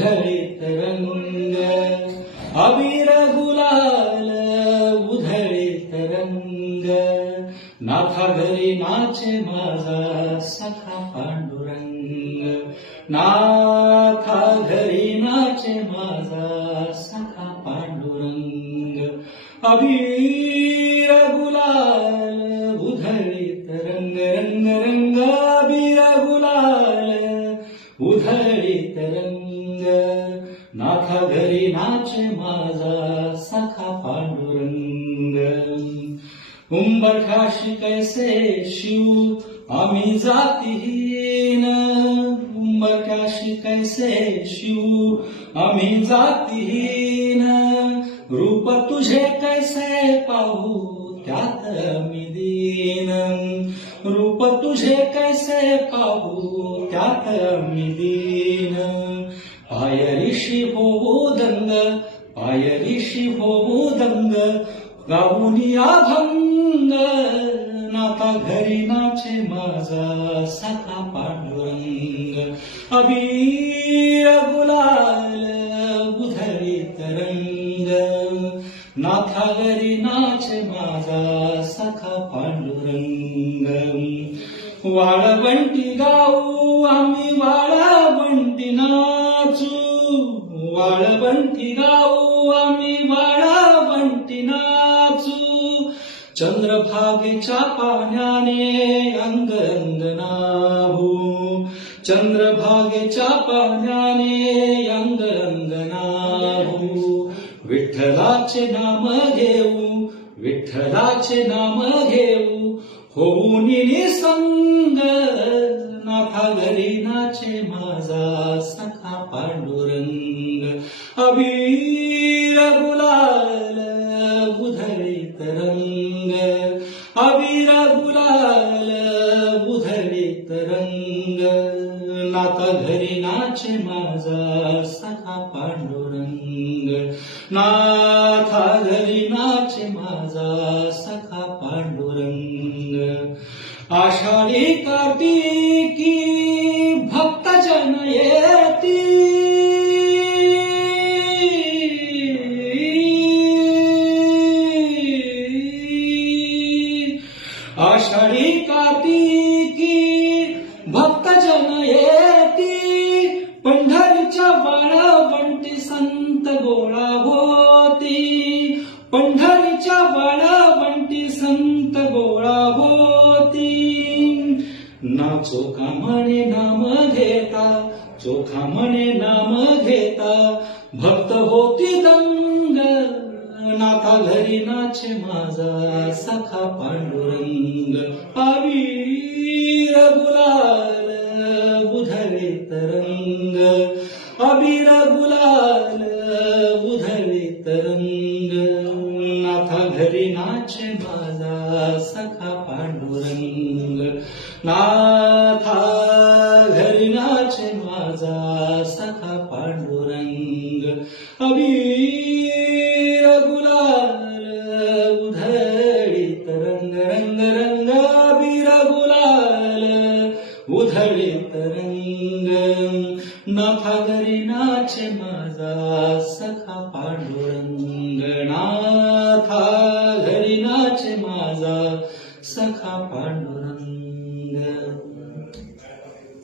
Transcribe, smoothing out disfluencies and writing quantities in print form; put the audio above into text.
उधळीत रंग अबीर गुलाल उधळीत रंग नाथा घरी नाचे माझा सखा पांडुरंग नाथा घरी नाचे माझा सखा पांडुरंग अबीर गुलाल उधळीत रंग रंग रंग अबीर गुलाल उधळीत रंग नाथा घरी नाचे माझा सखा पांडुरंग उंबरठ्याशी कैसे शिव आम्ही जातीहीन उंबरठ्याशी कैसे शिव आम्ही जातीहीन रूप तुझे कैसे पाहू त्यात मी दीन रूप तुझे कैसे पाहू त्यात मी दीन पायरीशी होऊ दंग पायरीशी होऊ दंग गाऊनी अभंग नाथा घरी नाचे माझा सखा पांडुरंग अबीर गुलाल उधळीत रंग नाथा घरी नाचे माझा सखा पांडुरंग वाळवंटी गाऊ आम्ही वाळवंटी नाचू वाळवंटी गाऊ आम्ही वाळवंटी नाचू चंद्रभागेच्या पाण्याने अंग अंग नाहू चंद्रभागेच्या पाण्याने अंग अंग नाहू विठ्ठलाचे नाम घेऊ विठ्ठलाचे नाम घेऊ होऊन निसंग नाथा घरी नाचे माझा सखा पांडुरंग अबीर गुलाल उधळीत रंग अबीर गुलाल उधळीत रंग नाथा घरी नाचे माझा सखा पांडुरंग नाथा घरी नाचे माझा सखा पांडुरंग आषाढी कार्तिकी भक्तजन येती आषाढी कार्तिकी भक्तजन येती पंढरीच्या वाळवंटी संत गोळा होती पंढरीच्या वाळवंटी संत गोळा होती ना चोखा म्हणे नाम घेता चोखा म्हणे नाम घेता भक्त होती दंग नाथा घरी नाचे माझा सखा पांडुरंग अबीर गुलाल उधळीत रंग अबीर गुलाल उधळीत रंग नाथा घरी नाचे माझा सखा पांडुरंग नाथा घरी नाचे माझा सखा पांडुरंग अबीर गुलाल उधळीत रंग रंग रंग अबीर गुलाल उधळीत रंग नाथा घरी नाचे माझा सखा पांडुरंग नाथा घरी नाचे माझा सखा पांडुरंग